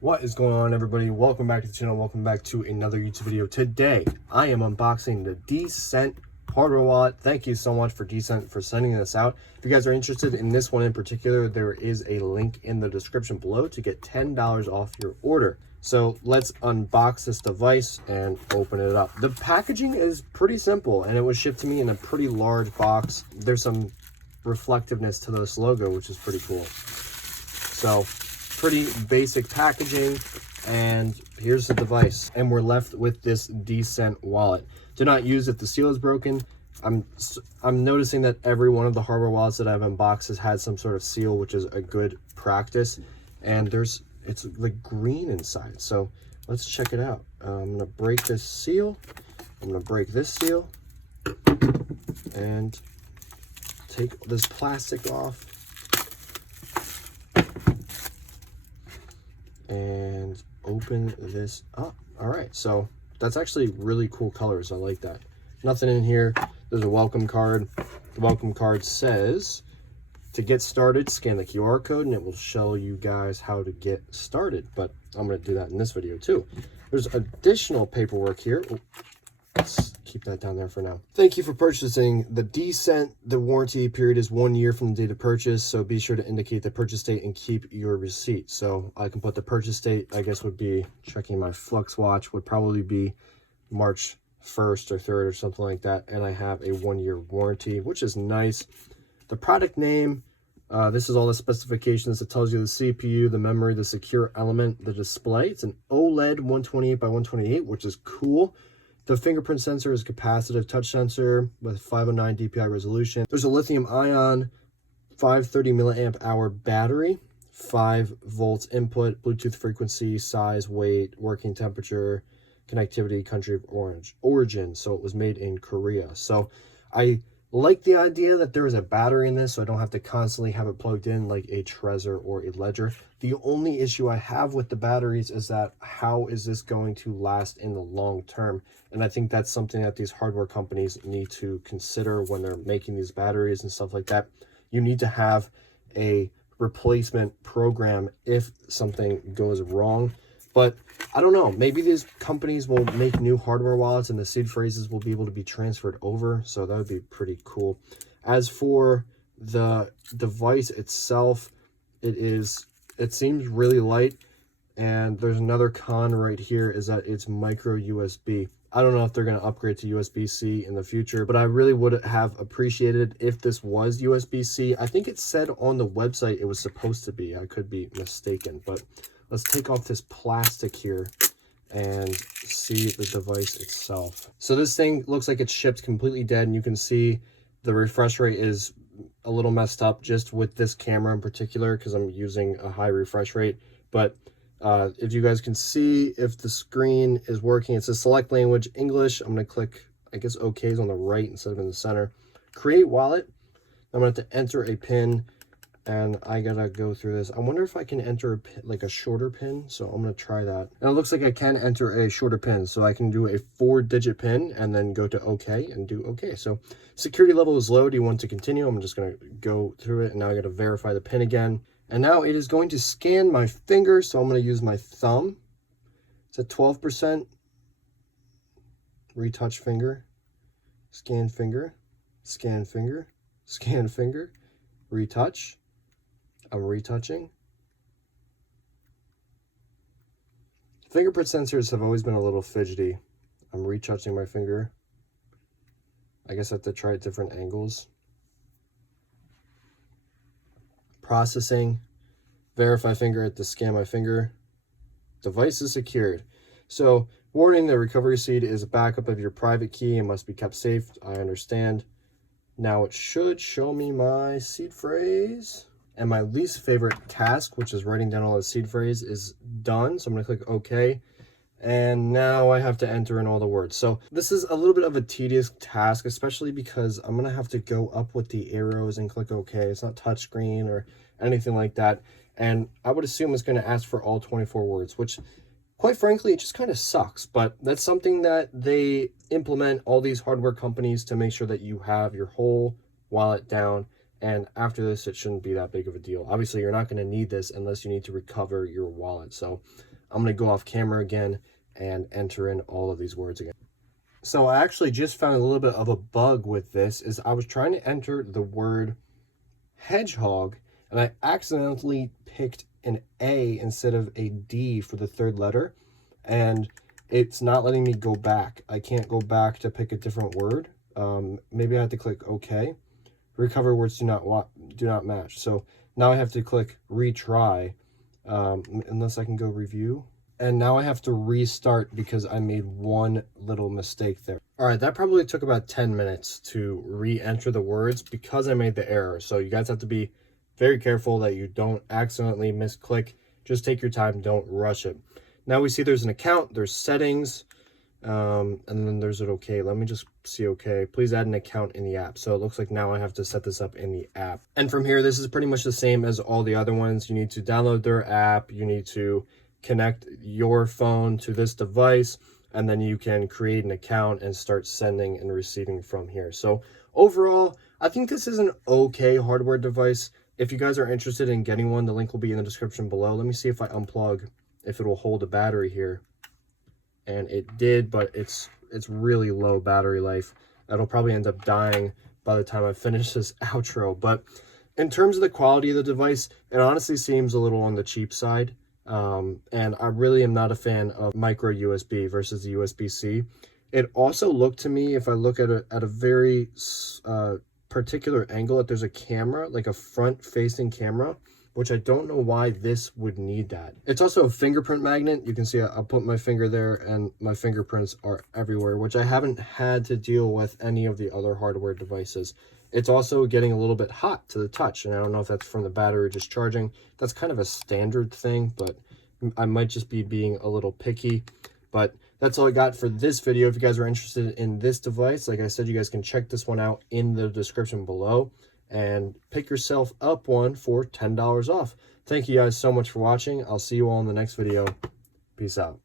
What is going on, everybody? Welcome back to the channel. Welcome back to another YouTube video. Today I am unboxing the Decent hardware wallet. Thank you so much for Decent for sending this out. If you guys are interested in this one in particular, there is a link in the description below to get $10 off your order. So let's unbox this device and open it up. The packaging is pretty simple and it was shipped to me in a pretty large box. There's some reflectiveness to this logo, which is pretty cool. So pretty basic packaging, and here's the device, and we're left with this Decent wallet. Do not use if the seal is broken. I'm noticing that every one of the hardware wallets that I've unboxed has had some sort of seal, which is a good practice. And it's like green inside, so let's check it out. I'm gonna break this seal, I'm gonna break this seal and take this plastic off and open this up. All right, so that's actually really cool colors. I like that. Nothing in here. There's a welcome card. The welcome card says, to get started, scan the QR code and it will show you guys how to get started. But I'm going to do that in this video too. There's additional paperwork here. Let's keep that down there for now. Thank you for purchasing the Decent. The warranty period is 1 year from the date of purchase, so be sure to indicate the purchase date and keep your receipt. So I can put the purchase date, I guess would be, checking my Flux watch, would probably be March 1st or 3rd or something like that. And I have a 1 year warranty, which is nice. The product name, this is all the specifications. It tells you the CPU, the memory, the secure element, the display. It's an OLED 128 by 128, which is cool. The fingerprint sensor is a capacitive touch sensor with 509 DPI resolution. There's a lithium ion 530 milliamp hour battery, 5 volts input, Bluetooth frequency, size, weight, working temperature, connectivity, country of origin. So it was made in Korea. So I like the idea that there is a battery in this, so I don't have to constantly have it plugged in like a Trezor or a Ledger. The only issue I have with the batteries is that how is this going to last in the long term? And I think that's something that these hardware companies need to consider when they're making these batteries and stuff like that. You need to have a replacement program if something goes wrong. But I don't know, maybe these companies will make new hardware wallets and the seed phrases will be able to be transferred over. So that would be pretty cool. As for the device itself, it seems really light. And there's another con right here is that it's micro USB. I don't know if they're going to upgrade to USB-C in the future, but I really would have appreciated if this was USB-C. I think it said on the website it was supposed to be. I could be mistaken, but let's take off this plastic here and see the device itself. So this thing looks like it's shipped completely dead, and you can see the refresh rate is a little messed up just with this camera in particular because I'm using a high refresh rate. But if you guys can see if the screen is working, it says select language English. I'm going to click, I guess, OK's on the right instead of in the center. Create wallet. I'm going to have to enter a pin. And I gotta go through this. I wonder if I can enter a pin, like a shorter pin. So I'm gonna try that. And it looks like I can enter a shorter pin. So I can do a 4-digit pin and then go to OK and do OK. So security level is low. Do you want to continue? I'm just gonna go through it. And now I gotta verify the pin again. And now it is going to scan my finger. So I'm gonna use my thumb. It's at 12%. Retouch finger. Scan finger. Scan finger. Scan finger. Retouch. I'm retouching. Fingerprint sensors have always been a little fidgety. I'm retouching my finger. I guess I have to try at different angles. Processing. Verify finger to scan my finger. Device is secured. So, warning, the recovery seed is a backup of your private key and must be kept safe. I understand. Now it should show me my seed phrase. And my least favorite task, which is writing down all the seed phrase, is done. So I'm going to click OK. And now I have to enter in all the words. So this is a little bit of a tedious task, especially because I'm going to have to go up with the arrows and click OK. It's not touchscreen or anything like that. And I would assume it's going to ask for all 24 words, which, quite frankly, it just kind of sucks. But that's something that they implement, all these hardware companies, to make sure that you have your whole wallet down And after this, it shouldn't be that big of a deal. Obviously, you're not going to need this unless you need to recover your wallet. So I'm going to go off camera again and enter in all of these words again. So I actually just found a little bit of a bug with this. Is I was trying to enter the word hedgehog, and I accidentally picked an A instead of a D for the third letter, and it's not letting me go back. I can't go back to pick a different word. Maybe I have to click OK. Recover words do not match. So now I have to click retry, unless I can go review. And now I have to restart because I made one little mistake there. All right, that probably took about 10 minutes to re-enter the words because I made the error. So you guys have to be very careful that you don't accidentally misclick. Just take your time, don't rush it. Now we see there's an account, there's settings, and then there's an okay. Let me just see okay. Please add an account in the app. So it looks like now I have to set this up in the app. And from here, this is pretty much the same as all the other ones. You need to download their app. You need to connect your phone to this device, and then you can create an account and start sending and receiving from here. So overall, I think this is an okay hardware device. If you guys are interested in getting one, the link will be in the description below. Let me see if I unplug, if it will hold a battery here. And it did, but it's really low battery life. It'll probably end up dying by the time I finish this outro. But in terms of the quality of the device, it honestly seems a little on the cheap side. And I really am not a fan of micro USB versus the USB-C. It also looked to me, if I look at a very particular angle, that there's a camera, like a front-facing camera, which I don't know why this would need that. It's also a fingerprint magnet. You can see I'll put my finger there and my fingerprints are everywhere, which I haven't had to deal with any of the other hardware devices. It's also getting a little bit hot to the touch, and I don't know if that's from the battery discharging. That's kind of a standard thing, but I might just be being a little picky. But that's all I got for this video. If you guys are interested in this device, like I said, you guys can check this one out in the description below and pick yourself up one for $10 off. Thank you guys so much for watching. I'll see you all in the next video. Peace out.